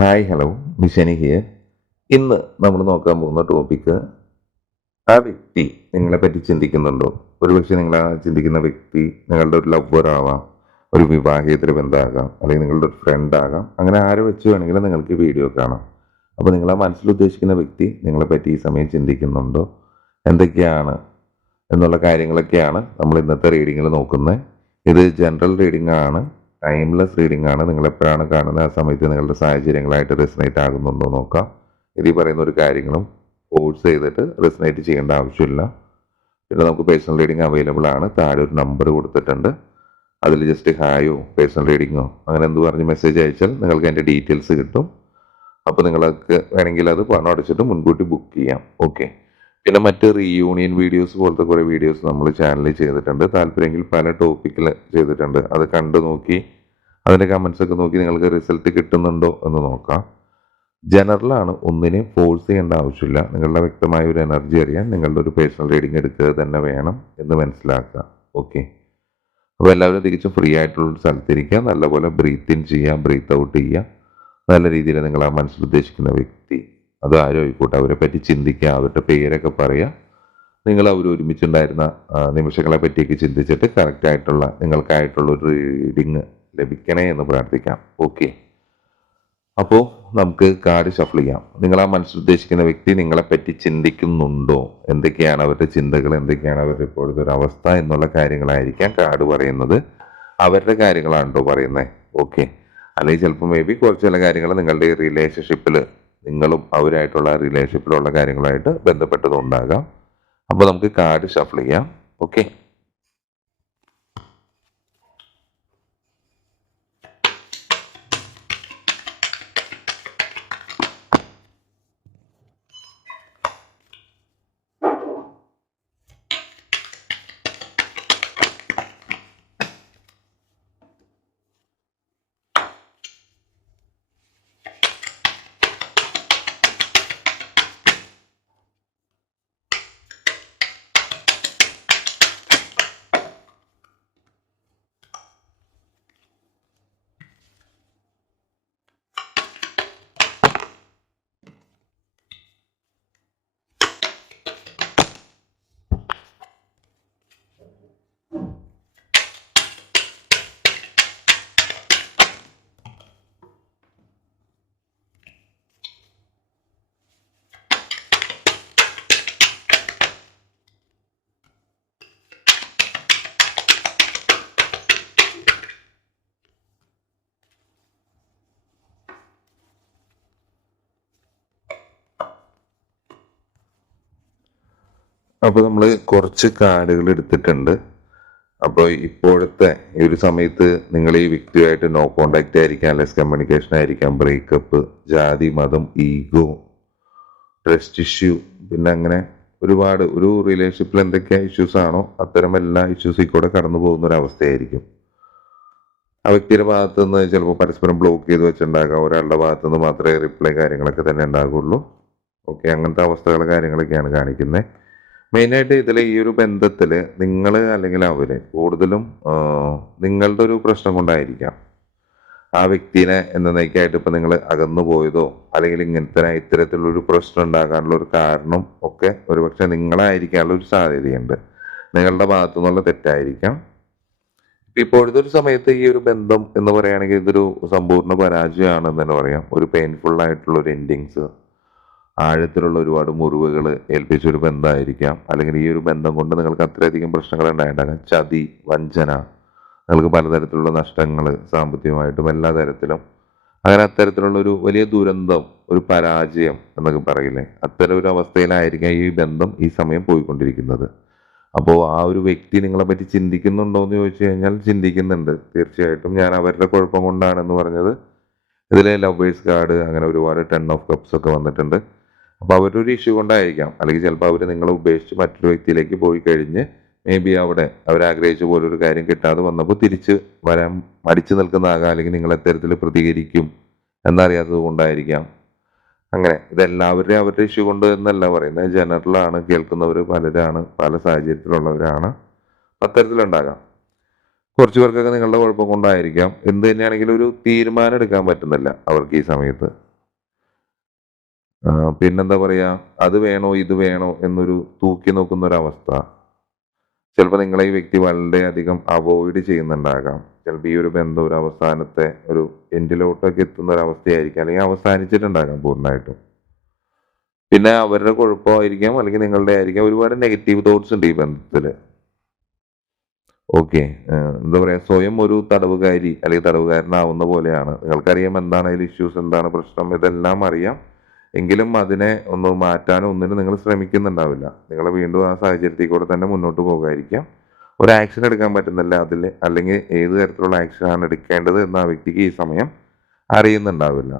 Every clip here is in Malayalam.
ഹായ് ഹലോ മിഷനി ഹിയർ ഇന്ന് നമ്മൾ നോക്കാൻ പോകുന്ന ടോപ്പിക്ക് ആ വ്യക്തി നിങ്ങളെ പറ്റി ചിന്തിക്കുന്നുണ്ടോ? ഒരുപക്ഷെ നിങ്ങൾ ആ ചിന്തിക്കുന്ന വ്യക്തി നിങ്ങളുടെ ഒരു ലവർ ആവാം ഒരു വിവാഹേതര ബന്ധമാകാം അല്ലെങ്കിൽ നിങ്ങളുടെ ഒരു ഫ്രണ്ട് ആകാം. അങ്ങനെ ആരെ വെച്ച് വേണമെങ്കിലും നിങ്ങൾക്ക് വീഡിയോ കാണാം. അപ്പോൾ നിങ്ങൾ ആ മനസ്സിൽ ഉദ്ദേശിക്കുന്ന വ്യക്തി നിങ്ങളെ പറ്റി ഈ സമയം ചിന്തിക്കുന്നുണ്ടോ? എന്തൊക്കെയാണ്? എന്നുള്ള കാര്യങ്ങളൊക്കെയാണ് നമ്മൾ ഇന്നത്തെ റീഡിങ്ങിൽ നോക്കുന്നത്. ഇത് ജനറൽ റീഡിംഗ് ആണ്. ടൈംലെസ് റീഡിംഗ് ആണ് നിങ്ങൾ എപ്പോഴാണ് കാണുന്നത്? ആ സമയത്ത് നിങ്ങളുടെ സാഹചര്യങ്ങളായിട്ട് റെസിനേറ്റ് ആകുന്നുണ്ടോ നോക്കാം. ഇതിൽ പറയുന്ന ഒരു കാര്യങ്ങളും ഫോഴ്സ് ചെയ്തിട്ട് റെസിനേറ്റ് ചെയ്യേണ്ട ആവശ്യമില്ല. പിന്നെ നമുക്ക് പേഴ്സണൽ റീഡിംഗ് അവൈലബിൾ ആണ്. താഴെ ഒരു നമ്പർ കൊടുത്തിട്ടുണ്ട്. അതിൽ ജസ്റ്റ് ഹായോ പേഴ്സണൽ റീഡിങ്ങോ അങ്ങനെ എന്ത് പറഞ്ഞ് മെസ്സേജ് അയച്ചാൽ നിങ്ങൾക്ക് അതിന്റെ ഡീറ്റെയിൽസ് കിട്ടും. അപ്പോൾ നിങ്ങൾക്ക് വേണമെങ്കിൽ അത് പണം അടച്ചിട്ട് മുൻകൂട്ടി ബുക്ക് ചെയ്യാം. ഓക്കെ പിന്നെ മറ്റ് റീയൂണിയൻ വീഡിയോസ് പോലത്തെ കുറേ വീഡിയോസ് നമ്മൾ ചാനലിൽ ചെയ്തിട്ടുണ്ട്. താല്പര്യമെങ്കിൽ പല ടോപ്പിക്കിൽ ചെയ്തിട്ടുണ്ട്. അത് കണ്ടു നോക്കി അതിന്റെ കമൻസ് ഒക്കെ നോക്കി നിങ്ങൾക്ക് റിസൾട്ട് കിട്ടുന്നുണ്ടോ എന്ന് നോക്കാം. ജനറലാണ് ഒന്നിനെയും ഫോഴ്സ് ചെയ്യേണ്ട ആവശ്യമില്ല. നിങ്ങളുടെ വ്യക്തമായ ഒരു എനർജി അറിയാൻ നിങ്ങളുടെ ഒരു പേഴ്സണൽ റീഡിംഗ് എടുക്കുക തന്നെ വേണം എന്ന് മനസ്സിലാക്കുക. ഓക്കെ അപ്പോൾ എല്ലാവരും തികച്ചും ഫ്രീ ആയിട്ടുള്ള സ്ഥലത്തിരിക്കുക നല്ലപോലെ ബ്രീത്ത് ഇൻ ചെയ്യുക ബ്രീത്ത് ഔട്ട് ചെയ്യുക. നല്ല രീതിയിൽ നിങ്ങൾ ആ മനസ്സിൽ ഉദ്ദേശിക്കുന്ന വ്യക്തി അത് ആരും ആയിക്കോട്ടെ അവരെ പറ്റി ചിന്തിക്കുക അവരുടെ പേരൊക്കെ പറയുക. നിങ്ങൾ അവർ ഒരുമിച്ചുണ്ടായിരുന്ന നിമിഷങ്ങളെ പറ്റിയൊക്കെ ചിന്തിച്ചിട്ട് കറക്റ്റായിട്ടുള്ള നിങ്ങൾക്കായിട്ടുള്ള ഒരു റീഡിങ് ലഭിക്കണേ എന്ന് പ്രാർത്ഥിക്കാം. ഓക്കെ അപ്പോൾ നമുക്ക് കാർഡ് ഷഫിൾ ചെയ്യാം. നിങ്ങൾ ആ മനസ്സിൽ ഉദ്ദേശിക്കുന്ന വ്യക്തി നിങ്ങളെ പറ്റി ചിന്തിക്കുന്നുണ്ടോ? എന്തൊക്കെയാണ് അവരുടെ ചിന്തകൾ? എന്തൊക്കെയാണ് അവരുടെ ഇപ്പോഴത്തെ ഒരു അവസ്ഥ എന്നുള്ള കാര്യങ്ങളായിരിക്കാം കാർഡ് പറയുന്നത്. അവരുടെ കാര്യങ്ങളാണോ പറയുന്നത് ഓക്കെ അല്ലെങ്കിൽ ചിലപ്പോൾ മേ ബി കുറച്ച് ചില കാര്യങ്ങൾ നിങ്ങളുടെ റിലേഷൻഷിപ്പിൽ നിങ്ങളും അവരായിട്ടുള്ള റിലേഷൻഷിപ്പിലുള്ള കാര്യങ്ങളായിട്ട് ബന്ധപ്പെട്ടതുണ്ടാകാം. അപ്പോൾ നമുക്ക് കാർഡ് ഷഫിൾ ചെയ്യാം. ഓക്കെ അപ്പോൾ നമ്മൾ കുറച്ച് കാർഡുകൾ എടുത്തിട്ടുണ്ട്. അപ്പോൾ ഇപ്പോഴത്തെ ഈ ഒരു സമയത്ത് നിങ്ങൾ ഈ വ്യക്തിയുമായിട്ട് നോ കോണ്ടാക്റ്റ് ആയിരിക്കാം ലെസ് കമ്മ്യൂണിക്കേഷൻ ആയിരിക്കാം ബ്രേക്കപ്പ് ജാതി മതം ഈഗോ ട്രസ്റ്റ് ഇഷ്യൂ പിന്നെ അങ്ങനെ ഒരുപാട് ഒരു റിലേഷൻഷിപ്പിൽ എന്തൊക്കെ ഇഷ്യൂസ് ആണോ അത്തരം എല്ലാ ഇഷ്യൂസിൽ കൂടെ കടന്നു പോകുന്ന ഒരു അവസ്ഥയായിരിക്കും. ആ വ്യക്തിയുടെ ഭാഗത്തു നിന്ന് ചിലപ്പോൾ പരസ്പരം ബ്ലോക്ക് ചെയ്ത് വെച്ചിട്ടുണ്ടാകാം. ഒരാളുടെ ഭാഗത്തു നിന്ന് മാത്രമേ റിപ്ലൈ കാര്യങ്ങളൊക്കെ തന്നെ ഉണ്ടാകുള്ളൂ. ഓക്കെ അങ്ങനത്തെ അവസ്ഥകൾ കാര്യങ്ങളൊക്കെയാണ് കാണിക്കുന്നത്. മെയിനായിട്ട് ഇതിലെ ഈ ഒരു ബന്ധത്തിൽ നിങ്ങൾ അല്ലെങ്കിൽ അവർ കൂടുതലും നിങ്ങളുടെ ഒരു പ്രശ്നം കൊണ്ടായിരിക്കാം ആ വ്യക്തിനെ എന്നേക്കായിട്ട് ഇപ്പം നിങ്ങൾ അകന്നു പോയതോ അല്ലെങ്കിൽ ഇങ്ങനത്തെ ഇത്തരത്തിലുള്ള ഒരു പ്രശ്നം ഉണ്ടാകാനുള്ള ഒരു കാരണം ഒക്കെ ഒരുപക്ഷെ നിങ്ങളായിരിക്കാനുള്ള ഒരു സാധ്യതയുണ്ട്. നിങ്ങളുടെ ഭാഗത്തു നിന്നുള്ള തെറ്റായിരിക്കാം ഇപ്പോഴത്തെ ഒരു സമയത്ത് ഈ ഒരു ബന്ധം എന്ന് പറയുകയാണെങ്കിൽ ഇതൊരു സമ്പൂർണ പരാജയമാണെന്ന് തന്നെ പറയാം. ഒരു പെയിൻഫുൾ ആയിട്ടുള്ള ഒരു എൻഡിങ്സ് ആഴത്തിലുള്ള ഒരുപാട് മുറിവുകൾ ഏൽപ്പിച്ച ഒരു ബന്ധമായിരിക്കാം. അല്ലെങ്കിൽ ഈ ഒരു ബന്ധം കൊണ്ട് നിങ്ങൾക്ക് അത്രയധികം പ്രശ്നങ്ങൾ ഉണ്ടായിട്ടുണ്ടാകാം. ചതി വഞ്ചന നിങ്ങൾക്ക് പലതരത്തിലുള്ള നഷ്ടങ്ങൾ സാമ്പത്തികമായിട്ടും എല്ലാ തരത്തിലും. അങ്ങനെ അത്തരത്തിലുള്ള ഒരു വലിയ ദുരന്തം ഒരു പരാജയം എന്നൊക്കെ പറയില്ലേ? അത്തരം ഒരു അവസ്ഥയിലായിരിക്കാം ഈ ബന്ധം ഈ സമയം പോയിക്കൊണ്ടിരിക്കുന്നത്. അപ്പോൾ ആ ഒരു വ്യക്തി നിങ്ങളെ പറ്റി ചിന്തിക്കുന്നുണ്ടോ എന്ന് ചോദിച്ചു കഴിഞ്ഞാൽ ചിന്തിക്കുന്നുണ്ട്. തീർച്ചയായിട്ടും ഞാൻ അവരുടെ കുഴപ്പം കൊണ്ടാണെന്ന് പറഞ്ഞത്. ഇതിലെ ലവേഴ്സ് കാർഡ് അങ്ങനെ ഒരുപാട് ടെൻ ഓഫ് കപ്സ് ഒക്കെ വന്നിട്ടുണ്ട്. അപ്പോൾ അവരുടെ ഒരു ഇഷ്യൂ കൊണ്ടായിരിക്കാം. അല്ലെങ്കിൽ ചിലപ്പോൾ അവർ നിങ്ങളെ ഉപേക്ഷിച്ച് മറ്റൊരു വ്യക്തിയിലേക്ക് പോയി കഴിഞ്ഞ് മേ ബി അവിടെ അവരാഗ്രഹിച്ച പോലെ ഒരു കാര്യം കിട്ടാതെ വന്നപ്പോൾ തിരിച്ച് വരാൻ മടിച്ചു നിൽക്കുന്നതാകാം. അല്ലെങ്കിൽ നിങ്ങൾ എത്തരത്തിൽ പ്രതികരിക്കും എന്നറിയാത്തത് കൊണ്ടായിരിക്കാം. അങ്ങനെ ഇതെല്ലാവരുടെയും അവരുടെ ഇഷ്യൂ കൊണ്ട് എന്നല്ല പറയുന്നത്. ജനറലാണ് കേൾക്കുന്നവർ പലരാണ് പല സാഹചര്യത്തിലുള്ളവരാണ്. അത്തരത്തിലുണ്ടാകാം. കുറച്ച് പേർക്കൊക്കെ നിങ്ങളുടെ കുഴപ്പം കൊണ്ടായിരിക്കാം. എന്ത് തന്നെയാണെങ്കിലും ഒരു തീരുമാനം എടുക്കാൻ പറ്റുന്നില്ല അവർക്ക് ഈ സമയത്ത്. പിന്നെന്താ പറയാ അത് വേണോ ഇത് വേണോ എന്നൊരു തൂക്കി നോക്കുന്ന ഒരു അവസ്ഥ ചിലപ്പോൾ നിങ്ങളെ ഈ വ്യക്തി വളരെയധികം അവോയ്ഡ് ചെയ്യുന്നുണ്ടാകാം. ചിലപ്പോൾ ഈ ഒരു ബന്ധം ഒരു അവസാനത്തെ ഒരു എൻഡിലോട്ടൊക്കെ എത്തുന്ന ഒരു അവസ്ഥയായിരിക്കാം അല്ലെങ്കിൽ അവസാനിച്ചിട്ടുണ്ടാകാം പൂർണമായിട്ടും. പിന്നെ അവരുടെ കുഴപ്പമായിരിക്കാം അല്ലെങ്കിൽ നിങ്ങളുടെ ആയിരിക്കാം ഒരുപാട് നെഗറ്റീവ് തോട്ട്സ് ഉണ്ട് ഈ ബന്ധത്തിൽ ഓക്കെ എന്താ പറയുക സ്വയം ഒരു തടവുകാരി അല്ലെങ്കിൽ തടവുകാരനാവുന്ന പോലെയാണ്. നിങ്ങൾക്കറിയാം എന്താണ് അതിൽ ഇഷ്യൂസ് എന്താണ് പ്രശ്നം ഇതെല്ലാം അറിയാം. എങ്കിലും അതിനെ ഒന്ന് മാറ്റാനോ ഒന്നിനും നിങ്ങൾ ശ്രമിക്കുന്നുണ്ടാവില്ല. നിങ്ങൾ വീണ്ടും ആ സാഹചര്യത്തിൽ കൂടെ തന്നെ മുന്നോട്ട് പോകാതിരിക്കാം ഒരു ആക്ഷൻ എടുക്കാൻ പറ്റുന്നില്ല. അതിൽ അല്ലെങ്കിൽ ഏത് തരത്തിലുള്ള ആക്ഷനാണ് എടുക്കേണ്ടത് എന്ന് ആ വ്യക്തിക്ക് ഈ സമയം അറിയുന്നുണ്ടാവില്ല.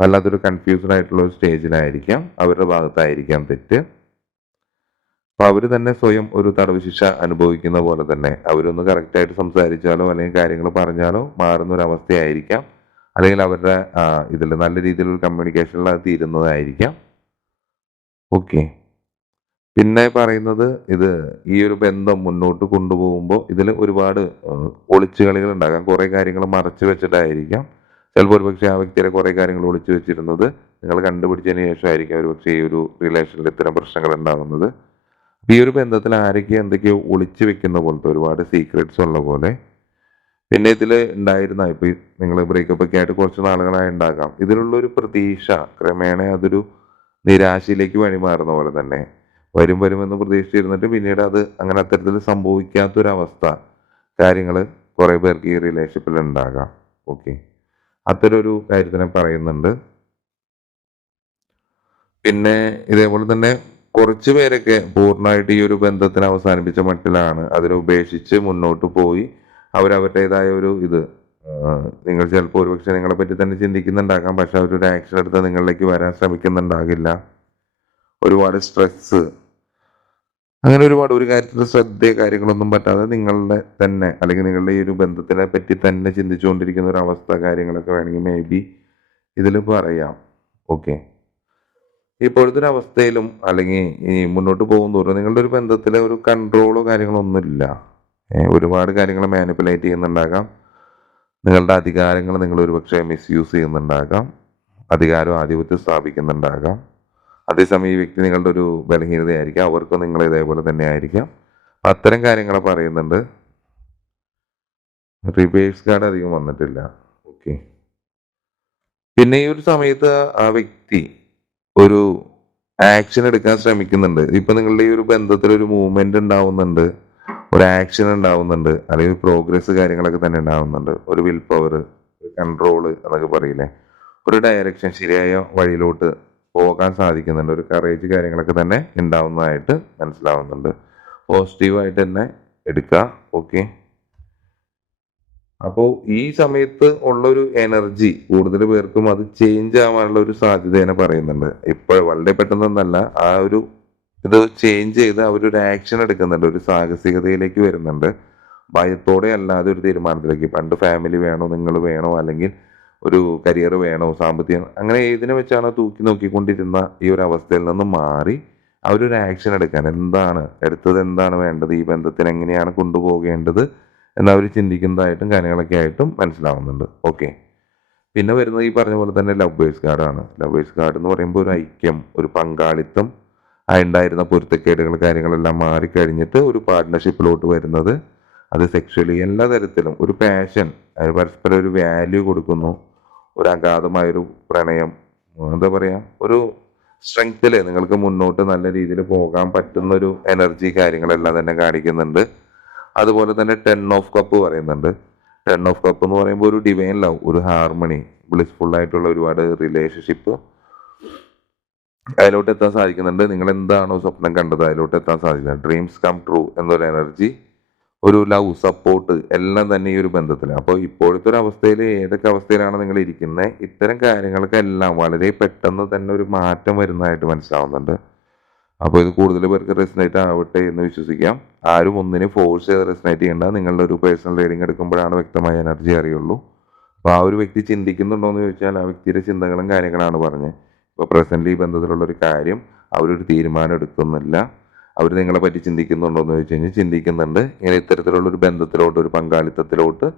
വല്ലാത്തൊരു കൺഫ്യൂസ്ഡ് ആയിട്ടുള്ള ഒരു സ്റ്റേജിലായിരിക്കാം അവരുടെ ഭാഗത്തായിരിക്കാം തെറ്റ്. അപ്പോൾ അവർ തന്നെ സ്വയം ഒരു തടവ് ശിക്ഷ അനുഭവിക്കുന്ന പോലെ തന്നെ അവരൊന്ന് കറക്റ്റായിട്ട് സംസാരിച്ചാലോ അല്ലെങ്കിൽ കാര്യങ്ങൾ പറഞ്ഞാലോ മാറുന്ന ഒരു അവസ്ഥയായിരിക്കാം. അല്ലെങ്കിൽ അവരുടെ ഇതിൽ നല്ല രീതിയിലുള്ള കമ്മ്യൂണിക്കേഷനിൽ അത് തീരുന്നതായിരിക്കാം. ഓക്കെ പിന്നെ പറയുന്നത് ഇത് ഈ ഒരു ബന്ധം മുന്നോട്ട് കൊണ്ടുപോകുമ്പോൾ ഇതിൽ ഒരുപാട് ഒളിച്ചുകളികൾ ഉണ്ടാകാം. കുറേ കാര്യങ്ങൾ മറച്ചു വെച്ചിട്ടായിരിക്കാം. ചിലപ്പോൾ ഒരു പക്ഷേ ആ വ്യക്തിയുടെ കുറേ കാര്യങ്ങൾ ഒളിച്ചു വെച്ചിരുന്നത് നിങ്ങൾ കണ്ടുപിടിച്ചതിന് ശേഷമായിരിക്കും ഒരു പക്ഷേ ഈ ഒരു റിലേഷനിൽ ഇത്തരം പ്രശ്നങ്ങൾ ഉണ്ടാകുന്നത്. ഈ ഒരു ബന്ധത്തിൽ ആരൊക്കെ എന്തൊക്കെയോ ഒളിച്ചു വെക്കുന്ന പോലത്തെ ഒരുപാട് സീക്രട്സ് ഉള്ള പോലെ പിന്നെ ഇതിൽ ഉണ്ടായിരുന്ന ഇപ്പൊ നിങ്ങൾ ബ്രേക്കപ്പ് ഒക്കെ ആയിട്ട് കുറച്ച് നാളുകളായി ഉണ്ടാകാം. ഇതിലുള്ള ഒരു പ്രതീക്ഷ ക്രമേണ അതൊരു നിരാശയിലേക്ക് വഴിമാറുന്ന പോലെ തന്നെ. വരും വരുമെന്ന് പ്രതീക്ഷിച്ചിരുന്നിട്ട് പിന്നീട് അത് അങ്ങനെ അത്തരത്തിൽ സംഭവിക്കാത്തൊരവസ്ഥ കാര്യങ്ങൾ കുറെ പേർക്ക് ഈ റിലേഷൻഷിപ്പിൽ ഉണ്ടാകാം. ഓക്കെ അത്തരം ഒരു കാര്യത്തിനെ പറയുന്നുണ്ട്. പിന്നെ ഇതേപോലെ തന്നെ കുറച്ച് പേരൊക്കെ പൂർണമായിട്ട് ഈ ഒരു ബന്ധത്തിന് അവസാനിപ്പിച്ച മട്ടിലാണ് അതിനെ ഉപേക്ഷിച്ച് മുന്നോട്ട് പോയി. അവരവരുടേതായ ഒരു ഇത്. നിങ്ങൾ ചിലപ്പോൾ ഒരുപക്ഷെ നിങ്ങളെ പറ്റി തന്നെ ചിന്തിക്കുന്നുണ്ടാകാം. പക്ഷെ അവരൊരു ആക്ഷൻ എടുത്ത് നിങ്ങളിലേക്ക് വരാൻ ശ്രമിക്കുന്നുണ്ടാകില്ല. ഒരുപാട് സ്ട്രെസ് അങ്ങനെ ഒരുപാട് ഒരു കാര്യത്തിൽ ശ്രദ്ധ കാര്യങ്ങളൊന്നും പറ്റാതെ നിങ്ങളുടെ തന്നെ അല്ലെങ്കിൽ നിങ്ങളുടെ ഈ ഒരു ബന്ധത്തിനെ പറ്റി തന്നെ ചിന്തിച്ചുകൊണ്ടിരിക്കുന്ന ഒരു അവസ്ഥ കാര്യങ്ങളൊക്കെ വേണമെങ്കിൽ മേ ബി ഇതിൽ പറയാം. ഓക്കെ ഇപ്പോഴത്തെ ഒരു അവസ്ഥയിലും അല്ലെങ്കിൽ ഈ മുന്നോട്ട് പോകുന്നതോറും നിങ്ങളുടെ ഒരു ബന്ധത്തിലെ ഒരു കൺട്രോളോ കാര്യങ്ങളോ ഒന്നുമില്ല. ഒരുപാട് കാര്യങ്ങൾ മാനിപ്പുലേറ്റ് ചെയ്യുന്നുണ്ടാകാം. നിങ്ങളുടെ അധികാരങ്ങൾ നിങ്ങൾ ഒരുപക്ഷെ മിസ്യൂസ് ചെയ്യുന്നുണ്ടാകാം. അധികാരം ആധിപത്യം സ്ഥാപിക്കുന്നുണ്ടാകാം. അതേസമയം ഈ വ്യക്തി നിങ്ങളുടെ ഒരു ബലഹീനതയായിരിക്കാം. അവർക്കും നിങ്ങൾ ഇതേപോലെ തന്നെ ആയിരിക്കാം അത്തരം കാര്യങ്ങൾ പറയുന്നുണ്ട്. റിവേഴ്സ് കാർഡ് അധികം വന്നിട്ടില്ല. ഓക്കെ പിന്നെ ഈ ഒരു സമയത്ത് ആ വ്യക്തി ഒരു ആക്ഷൻ എടുക്കാൻ ശ്രമിക്കുന്നുണ്ട്. ഇപ്പൊ നിങ്ങളുടെ ഈ ഒരു ബന്ധത്തിൽ ഒരു മൂവ്മെന്റ് ഉണ്ടാവുന്നുണ്ട്. ഒരു ആക്ഷൻ ഉണ്ടാവുന്നുണ്ട്. അല്ലെങ്കിൽ പ്രോഗ്രസ് കാര്യങ്ങളൊക്കെ തന്നെ ഉണ്ടാവുന്നുണ്ട്. ഒരു വിൽ പവർ കൺട്രോൾ എന്നൊക്കെ പറയില്ലേ. ഒരു ഡയറക്ഷൻ ശരിയായ വഴിയിലോട്ട് പോകാൻ സാധിക്കുന്നുണ്ട്. ഒരു കറേജ് കാര്യങ്ങളൊക്കെ തന്നെ ഉണ്ടാവുന്നതായിട്ട് മനസ്സിലാവുന്നുണ്ട്. പോസിറ്റീവായിട്ട് തന്നെ എടുക്കുക. ഓക്കെ അപ്പോൾ ഈ സമയത്ത് ഉള്ളൊരു എനർജി കൂടുതൽ പേർക്കും അത് ചേഞ്ച് ആവാനുള്ള ഒരു സാധ്യതേനെ പറയുന്നുണ്ട്. ഇപ്പോൾ വളരെ പെട്ടെന്നൊന്നല്ല ആ ഒരു ഇത് ചേഞ്ച് ചെയ്ത് അവരൊരു ആക്ഷൻ എടുക്കുന്നുണ്ട്. ഒരു സാഹസികതയിലേക്ക് വരുന്നുണ്ട്. ഭയത്തോടെ അല്ലാതെ ഒരു തീരുമാനത്തിലേക്ക്. പണ്ട് ഫാമിലി വേണോ നിങ്ങൾ വേണോ അല്ലെങ്കിൽ ഒരു കരിയർ വേണോ സാമ്പത്തികം അങ്ങനെ ഏതിനെ വെച്ചാണ് തൂക്കി നോക്കിക്കൊണ്ടിരുന്ന ഈ ഒരു അവസ്ഥയിൽ നിന്ന് മാറി അവരൊരു ആക്ഷൻ എടുക്കാൻ. എന്താണ് എടുത്തത്? എന്താണ് വേണ്ടത്? ഈ ബന്ധത്തിന് എങ്ങനെയാണ് കൊണ്ടുപോകേണ്ടത്? എന്നവർ ചിന്തിക്കുന്നതായിട്ടും കാര്യങ്ങളൊക്കെ ആയിട്ടും മനസ്സിലാവുന്നുണ്ട്. ഓക്കെ പിന്നെ വരുന്നത് ഈ പറഞ്ഞ പോലെ തന്നെ ലവ് ലവേഴ്സ് കാർഡാണ് ലവ് ലവേഴ്സ് കാർഡ് എന്ന് പറയുമ്പോൾ ഒരു ഐക്യം ഒരു പങ്കാളിത്തം ഉണ്ടായിരുന്ന പൊരുത്തക്കേടുകൾ കാര്യങ്ങളെല്ലാം മാറിക്കഴിഞ്ഞിട്ട് ഒരു പാർട്ട്ണർഷിപ്പിലോട്ട് വരുന്നത്. അത് സെക്ഷലി എല്ലാ തരത്തിലും ഒരു പാഷൻ അതിന് പരസ്പരം ഒരു വാല്യൂ കൊടുക്കുന്നു. ഒരു അഗാധമായൊരു പ്രണയം എന്താ പറയുക ഒരു സ്ട്രെങ്ത്തിൽ നിങ്ങൾക്ക് മുന്നോട്ട് നല്ല രീതിയിൽ പോകാൻ പറ്റുന്ന ഒരു എനർജി കാര്യങ്ങളെല്ലാം തന്നെ കാണിക്കുന്നുണ്ട്. അതുപോലെ തന്നെ ടെൻ ഓഫ് കപ്പ് പറയുന്നുണ്ട്. ടെൻ ഓഫ് കപ്പ് എന്ന് പറയുമ്പോൾ ഒരു ഡിവൈൻ ലവ് ഒരു ഹാർമണി ബ്ലിസ്ഫുൾ ആയിട്ടുള്ള ഒരുപാട് റിലേഷൻഷിപ്പ് അതിലോട്ട് എത്താൻ സാധിക്കുന്നുണ്ട്. നിങ്ങൾ എന്താണോ സ്വപ്നം കണ്ടത് അതിലോട്ട് എത്താൻ സാധിക്കുന്നത് ഡ്രീംസ് കം ട്രൂ എന്നൊരു എനർജി ഒരു ലവ് സപ്പോർട്ട് എല്ലാം തന്നെ ഈ ഒരു ബന്ധത്തിലാണ്. അപ്പോൾ ഇപ്പോഴത്തെ ഒരു അവസ്ഥയിൽ ഏതൊക്കെ അവസ്ഥയിലാണ് നിങ്ങൾ ഇരിക്കുന്നത്? ഇത്തരം കാര്യങ്ങൾക്കെല്ലാം വളരെ പെട്ടെന്ന് തന്നെ ഒരു മാറ്റം വരുന്നതായിട്ട് മനസ്സിലാവുന്നുണ്ട്. അപ്പോൾ ഇത് കൂടുതൽ പേർക്ക് റെസിനേറ്റ് ആവട്ടെ എന്ന് വിശ്വസിക്കാം. ആരും ഒന്നിനെ ഫോഴ്സ് ചെയ്ത് റെസിനേറ്റ് ചെയ്യേണ്ട. നിങ്ങളുടെ ഒരു പേഴ്സണൽ റീഡിംഗ് എടുക്കുമ്പോഴാണ് വ്യക്തമായ എനർജി അറിയുള്ളൂ. അപ്പോൾ ആ ഒരു വ്യക്തി ചിന്തിക്കുന്നുണ്ടോ എന്ന് ചോദിച്ചാൽ ആ വ്യക്തിയുടെ ചിന്തകളും കാര്യങ്ങളാണ് പറഞ്ഞത്. ഇപ്പോൾ പ്രസന്റ് ഈ ബന്ധത്തിലുള്ള ഒരു കാര്യം അവരൊരു തീരുമാനം എടുക്കുന്നില്ല. അവർ നിങ്ങളെ പറ്റി ചിന്തിക്കുന്നുണ്ടോ എന്ന് ചോദിച്ചു കഴിഞ്ഞാൽ ചിന്തിക്കുന്നുണ്ട്. ഇങ്ങനെ ഇത്തരത്തിലുള്ള ഒരു ബന്ധത്തിലോട്ട് ഒരു പങ്കാളിത്തത്തിലോട്ട്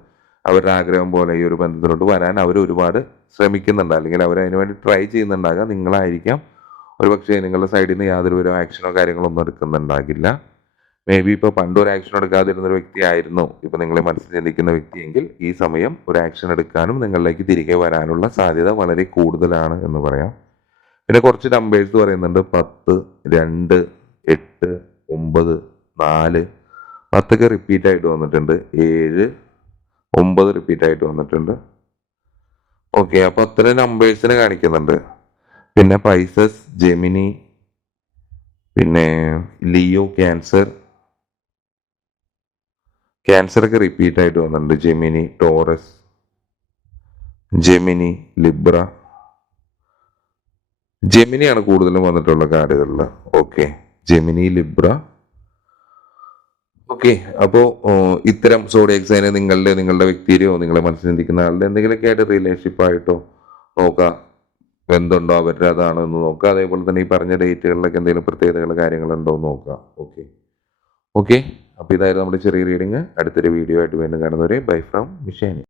അവരുടെ ആഗ്രഹം പോലെ ഈ ഒരു ബന്ധത്തിലോട്ട് വരാൻ അവർ ഒരുപാട് ശ്രമിക്കുന്നുണ്ട്. അല്ലെങ്കിൽ അവർ അതിന് വേണ്ടി ട്രൈ ചെയ്യുന്നുണ്ടാകാം. നിങ്ങളായിരിക്കാം. ഒരു പക്ഷേ നിങ്ങളുടെ സൈഡിൽ നിന്ന് യാതൊരു ഒരു ആക്ഷനോ കാര്യങ്ങളോ ഒന്നും എടുക്കുന്നുണ്ടാകില്ല. മേ ബി ഇപ്പോൾ പണ്ട് ഒരു ആക്ഷൻ എടുക്കാതിരുന്ന ഒരു വ്യക്തിയായിരുന്നു ഇപ്പോൾ നിങ്ങളെ മനസ്സിൽ ചിന്തിക്കുന്ന വ്യക്തിയെങ്കിൽ ഈ സമയം ഒരു ആക്ഷൻ എടുക്കാനും നിങ്ങളിലേക്ക് തിരികെ വരാനുള്ള സാധ്യത വളരെ കൂടുതലാണ് എന്ന് പറയാം. പിന്നെ കുറച്ച് നമ്പേഴ്സ് പറയുന്നുണ്ട്. പത്ത് രണ്ട് എട്ട് ഒമ്പത് നാല്. പത്തൊക്കെ റിപ്പീറ്റ് ആയിട്ട് വന്നിട്ടുണ്ട്. ഏഴ് ഒമ്പത് റിപ്പീറ്റ് ആയിട്ട് വന്നിട്ടുണ്ട്. ഓക്കെ അപ്പോൾ അത്രയും നമ്പേഴ്സിനെ കാണിക്കുന്നുണ്ട്. പിന്നെ പൈസസ് ജെമിനി പിന്നെ ലിയോ ക്യാൻസർ ക്യാൻസർ ഒക്കെ റിപ്പീറ്റ് ആയിട്ട് വന്നിട്ടുണ്ട്. ജെമിനി ടോറസ് ജെമിനി ലിബ്ര ജെമിനിയാണ് കൂടുതലും വന്നിട്ടുള്ള കാർഡുകളിൽ ഓക്കെ ജെമിനി ലിബ്ര. ഓക്കെ അപ്പോൾ ഇത്തരം സോഡിയക് സൈന് നിങ്ങളുടെ നിങ്ങളുടെ വ്യക്തിയുടെയോ നിങ്ങളെ മനസ്സിൽ ചിന്തിക്കുന്ന ആളുടെ എന്തെങ്കിലുമൊക്കെ ആയിട്ട് റിലേഷൻഷിപ്പ് ആയിട്ടോ നോക്കാം. എന്തുണ്ടോ അവരുടെ അതാണോ എന്ന് നോക്കുക അതേപോലെ തന്നെ ഈ പറഞ്ഞ ഡേറ്റുകളിലൊക്കെ എന്തെങ്കിലും പ്രത്യേകതകൾ കാര്യങ്ങളുണ്ടോ എന്ന് നോക്കാം. ഓക്കെ ഓക്കെ അപ്പോൾ ഇതായിരുന്നു നമ്മുടെ ചെറിയ റീഡിങ് അടുത്തൊരു വീഡിയോ ആയിട്ട് വീണ്ടും കാണുന്നവരെ ബൈ ഫ്രം മിഷാനി